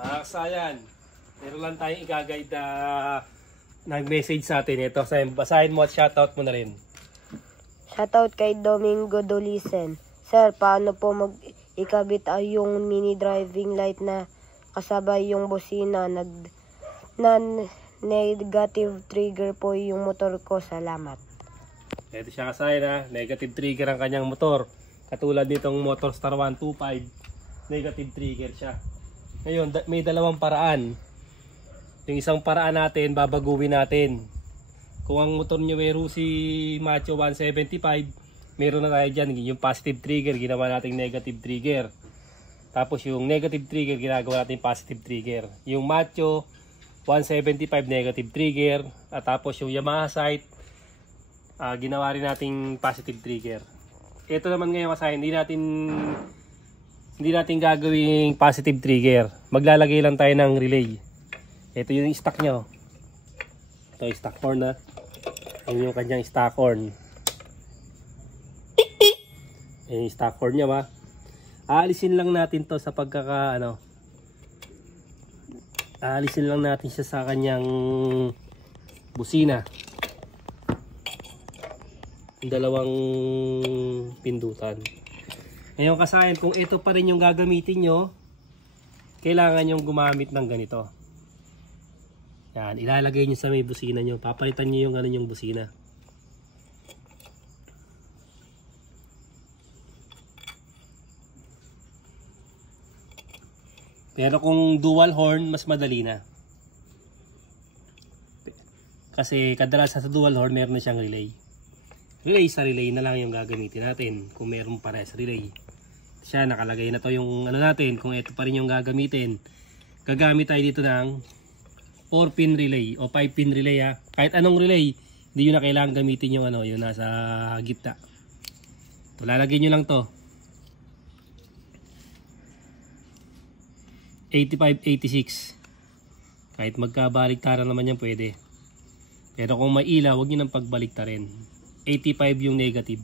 Kasayan, meron lang tayong i-guide na nag-message sa atin. Ito, basahin mo at shoutout mo na rin. Shoutout kay Domingo Dolisen. Sir, paano po ikabit yung mini driving light na kasabay yung busina? Negative trigger po yung motor ko. Salamat. Ito siya kasayan ha. Negative trigger ang kanyang motor. Katulad nitong Motor Star 125. Negative trigger siya. Ngayon, may dalawang paraan. Yung isang paraan natin, babaguhin natin. Kung ang motor nyo may Rusi Macho 175, meron na tayo dyan. Yung positive trigger, ginawa natin negative trigger. Tapos yung negative trigger, ginagawa natin positive trigger. Yung Macho 175 negative trigger. At tapos yung Yamaha Sight, ginawa rin nating positive trigger. Ito naman ngayon kasi hindi natin gagawing positive trigger. Maglalagay lang tayo ng relay. Ito yung stock nyo. Ito yung stock horn na. Ito yung kanyang stock horn. Yung stock horn niya ba? Aalisin lang natin to sa aalisin lang natin siya sa kanyang busina. Dalawang pindutan. Ngayon kasayan, kung ito pa rin yung gagamitin nyo, kailangan nyong gumamit ng ganito. Yan, ilalagay nyo sa may busina nyo. Papalitan nyo yung busina. Pero kung dual horn, mas madali na. Kasi kadalasan sa dual horn, meron na siyang relay. Relay sa relay na lang yung gagamitin natin kung meron parehas relay. Siya nakalagay na to yung natin. Kung ito pa rin yung gagamitin, gagamit tayo dito ng 4-pin relay o 5-pin relay ha. Kahit anong relay, hindi nyo na kailangan gamitin yung yung nasa gitna. Ito, lalagay nyo lang to 85-86. Kahit magkabaliktaran naman yan pwede. Pero kung may ilaw, huwag nyo nang pagbaliktarin. 85 yung negative,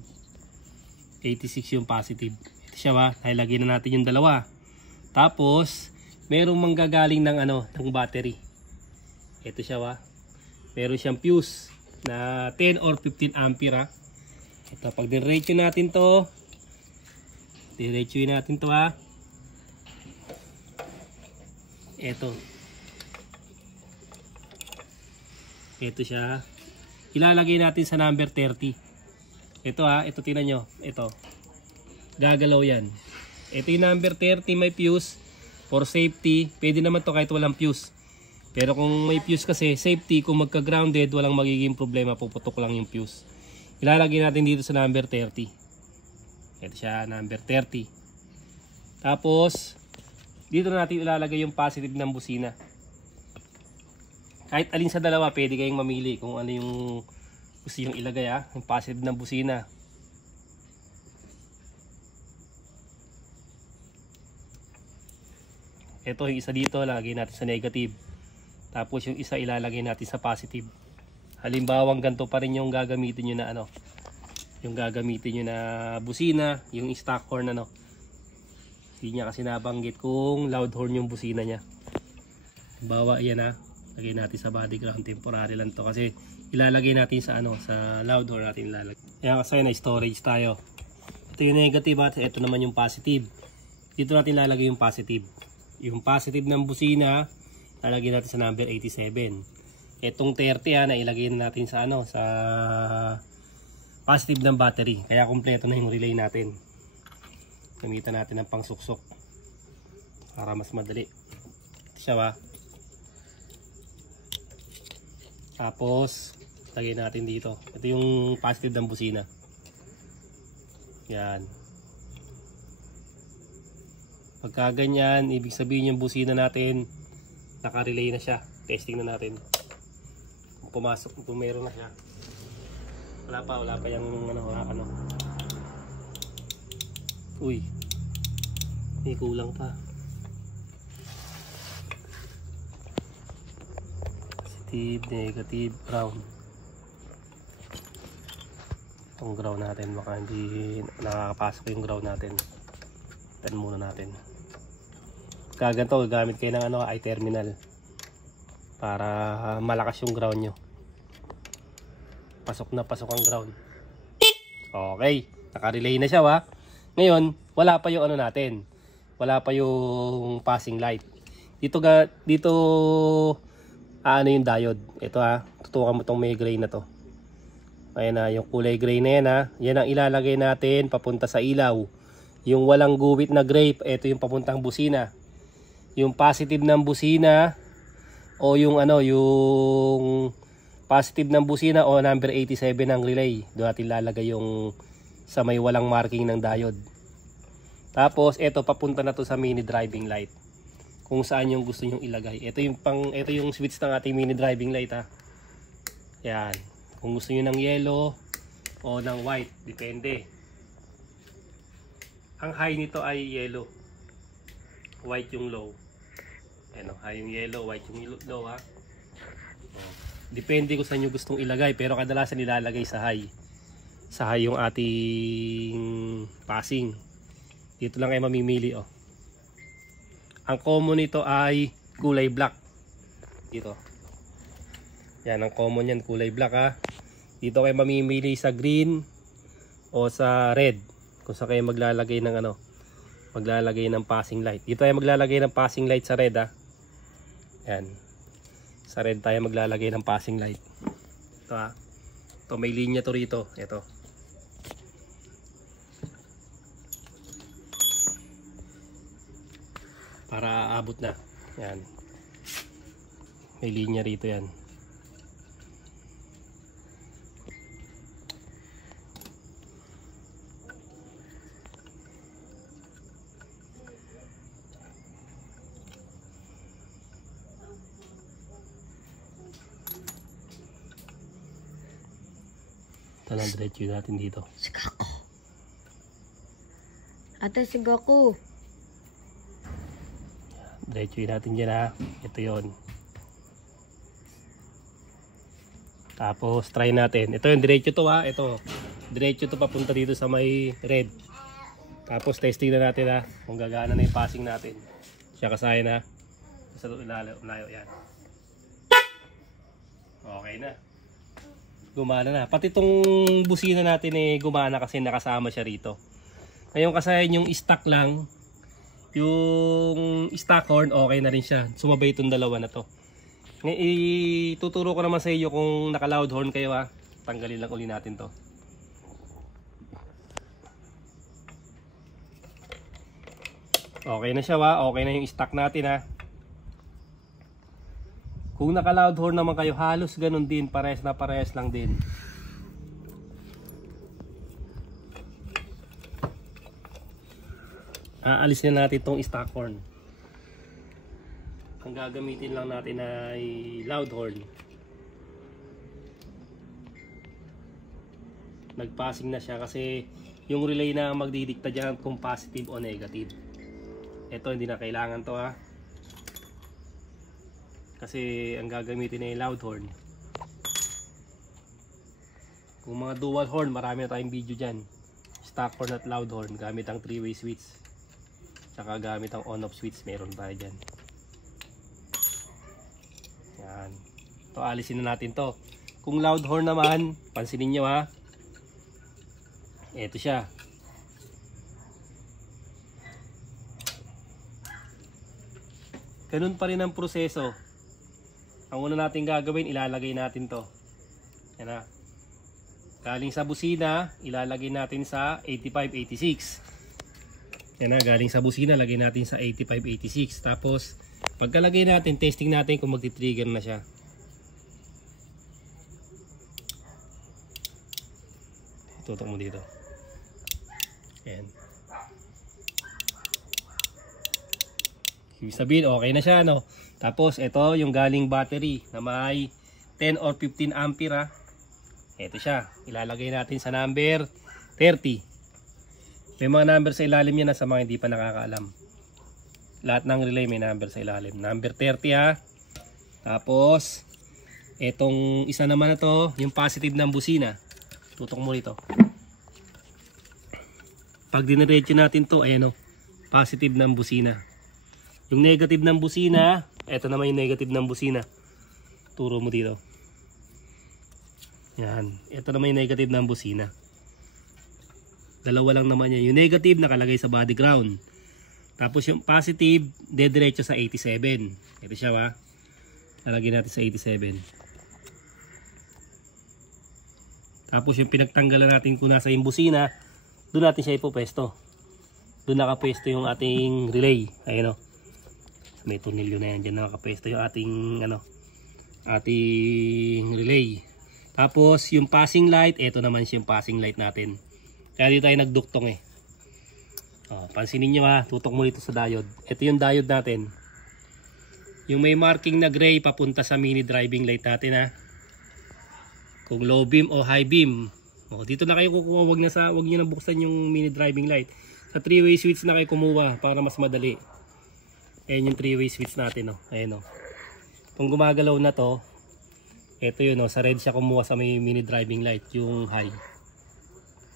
86 yung positive. Ito siya ba? Ilagay na natin yung dalawa. Tapos merong manggagaling ng ng battery. Ito siya ba? Meron siyang fuse na 10 or 15 ampere ha. Ito, pag diretso natin to, diretsuin natin to ha. Ito siya. Ilalagay natin sa number 30. Ito ha, ito tingnan nyo. Ito. Gagalaw yan. Ito yung number 30, may fuse. For safety, pwede naman to kahit walang fuse. Pero kung may fuse kasi, safety, kung magka-grounded, walang magiging problema, puputok lang yung fuse. Ilalagay natin dito sa number 30. Ito siya, number 30. Tapos, dito na natin ilalagay yung positive ng busina. Kahit alin sa dalawa, pwede kayong mamili kung ano yung gusto yung ilagay ha. Yung positive ng busina. Ito yung isa dito, lagay natin sa negative. Tapos yung isa ilalagay natin sa positive. Halimbawang ganito pa rin yung gagamitin nyo na yung gagamitin nyo na busina, yung stock horn Hindi niya kasi nabanggit kung loud horn yung busina niya. Bawa yan ha. Lagay natin sa body ground, temporary lang to kasi ilalagay natin sa sa loud horn natin ilalagay. Kaya kasi na storage tayo. Ito yung negative at ito naman yung positive. Dito natin ilalagay yung positive. Yung positive ng busina, lalagay natin sa number 87. Itong 30 na ilagay natin sa sa positive ng battery. Kaya kumpleto na yung relay natin. Gamitan natin ng pangsuksok para mas madali. Ito siya ba? Tapos lagay natin dito. Ito yung positive ng busina. Yan. Pagka ganyan, ibig sabihin yung busina natin naka-relay na siya. Testing na natin. Kung pumasok, kung meron na siya. Wala pa yung Uy. May kulang pa. Positive, negative, ground. Itong ground natin, baka hindi nakakapasok yung ground natin. Tan muna natin. Kaganto, gagamit kayo ng i-terminal para malakas yung ground nyo. Pasok na pasok ang ground. Okay, naka-relay na siya Ngayon, wala pa yung natin. Wala pa yung passing light. Dito yung diode. Ito tutukan mo tong may gray na to. Ayan yung kulay gray na yan Yan ang ilalagay natin papunta sa ilaw. Yung walang guwit na gray, ito yung papuntang busina. Yung positive ng busina o yung positive ng busina o number 87 ng relay. Doon natin lalagay yung sa may walang marking ng diode. Tapos ito papunta na to sa mini driving light. Kung saan yung gusto nyong ilagay. Ito yung switch ng ating mini driving light Yan. Kung gusto niyo ng yellow o ng white, depende. Ang high nito ay yellow. White yung low. High yung yellow, white yung low Depende kung saan nyo gustong ilagay, pero kadalasan nilalagay sa high. Sa high yung ating passing. Dito lang kayo mamimili Ang common nito ay kulay black. Dito. Yan ang common yan, kulay black Dito kayo mamimili sa green o sa red. Kung saan kayo maglalagay ng maglalagay ng passing light. Dito tayo maglalagay ng passing light sa red Yan. Sa red tayo maglalagay ng passing light. Ito Ito may linya to rito. Ito. Para aabot na. Yan. May linya rito yan. Talang diretso natin dito. Sigako. Ate, sigako. Diretso natin dyan Ito yon. Tapos try natin. Ito yung diretso to Ito. Diretso to papunta dito sa may red. Tapos testing na natin kung gagana na yung passing natin. Siya kasaya na. Sa layo yan. Okay na. Gumana na. Pati itong busina natin gumana kasi nakasama siya rito. Ngayon kasi yung stock lang, yung stock horn okay na rin siya. Sumabay itong dalawa na to. Ngayon ituturo ko naman sa iyo kung naka loud horn kayo Tanggalin lang uli natin to. Okay na siya okay na yung stock natin Kung naka loud horn naman kayo, halos ganun din, parehas lang din. Aalisin na natin itong stock horn. Ang gagamitin lang natin ay loud horn. Nagpassing na siya kasi yung relay na magdidikta dyan kung positive o negative. Ito hindi na kailangan to kasi ang gagamitin ay loud horn. Kung mga dual horn, marami na tayong video dyan. Stock horn at loud horn, gamit ang 3-way switch. Tsaka gamit ang on-off switch, meron tayo dyan. Yan. Ito, alisin na natin to. Kung loud horn naman, pansinin nyo ito siya. Ganun pa rin ang proseso. Ang una natin gagawin, ilalagay natin to. Yan galing sa busina, ilalagay natin sa 8586. Yan galing sa busina, lagay natin sa 8586. Tapos, pagkalagay natin, testing natin kung magti-trigger na siya. Tutok mo dito. Yan. Ibig sabihin, okay na siya, Tapos, ito yung galing battery na may 10 or 15 ampere, Ito siya. Ilalagay natin sa number 30. May mga number sa ilalim yan sa mga hindi pa nakakaalam. Lahat ng relay may number sa ilalim. Number 30 Tapos, itong isa naman na to, yung positive ng busina. Tutok mo rito. Pag diniretso natin to, ayan positive ng busina. Yung negative ng busina, ito naman yung negative ng busina. Turo mo dito. Yan. Ito naman yung negative ng busina. Dalawa lang naman yan. Yung negative nakalagay sa body ground. Tapos yung positive, dediretso sa 87. Ito siya ba? Nalagyan natin sa 87. Tapos yung pinagtanggalan natin kung nasa yung busina, doon natin siya ipopwesto. Doon nakapwesto yung ating relay. Ayan o. May tornilyo na yan. Diyan nakapwesto yung ating ating relay. Tapos yung passing light, ito naman siya yung passing light natin. Kaya dito tayo nagduktong eh. Pansinin nyo ha, tutok mo dito sa diode. Ito yung diode natin. Yung may marking na gray papunta sa mini driving light natin ha. Kung low beam o high beam. Dito na kayo kukuha, wag nyo na buksan yung mini driving light. Sa 3-way switch na kayo kumuha para mas madali. Ayan yung 3-way switch natin oh. Ayan oh. Kung gumagalaw na to, ito yun oh, sa red siya kumuha sa may mini driving light, yung high.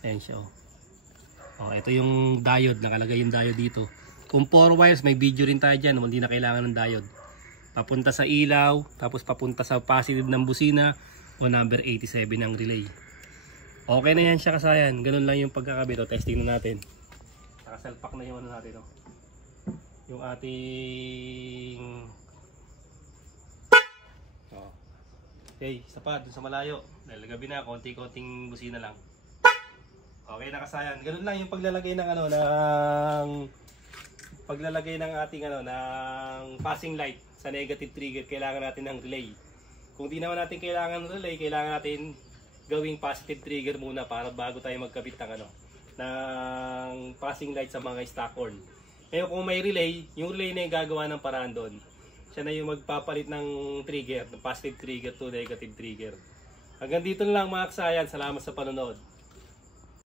Ayan siya oh. Ito yung diode, nakalagay yung diode dito. Kung 4 wires, may video rin tayo dyan, hindi na kailangan ng diode. Papunta sa ilaw, tapos papunta sa positive ng busina o number 87 ng relay. Okay na yan siya kasayan. Ganun lang yung pagkakabit. Testing na natin. Nakasalpak na yung ano natin. Yung ating okay, isa pa dun sa malayo. Dahil gabi na, konti-konting busina lang. Okay na kasayan. Ganun lang yung paglalagay ng ating ng passing light sa negative trigger. Kailangan natin ng relay. Kung di naman natin kailangan ng relay, kailangan natin gawing positive trigger muna para bago tayo magkabit ng ng passing light sa mga stock horn. Ngayon kung may relay, yung relay na yung gagawa ng paraan doon. Siya na yung magpapalit ng trigger, ng positive trigger to negative trigger. Hanggang dito na lang mga kasayan. Salamat sa panonood.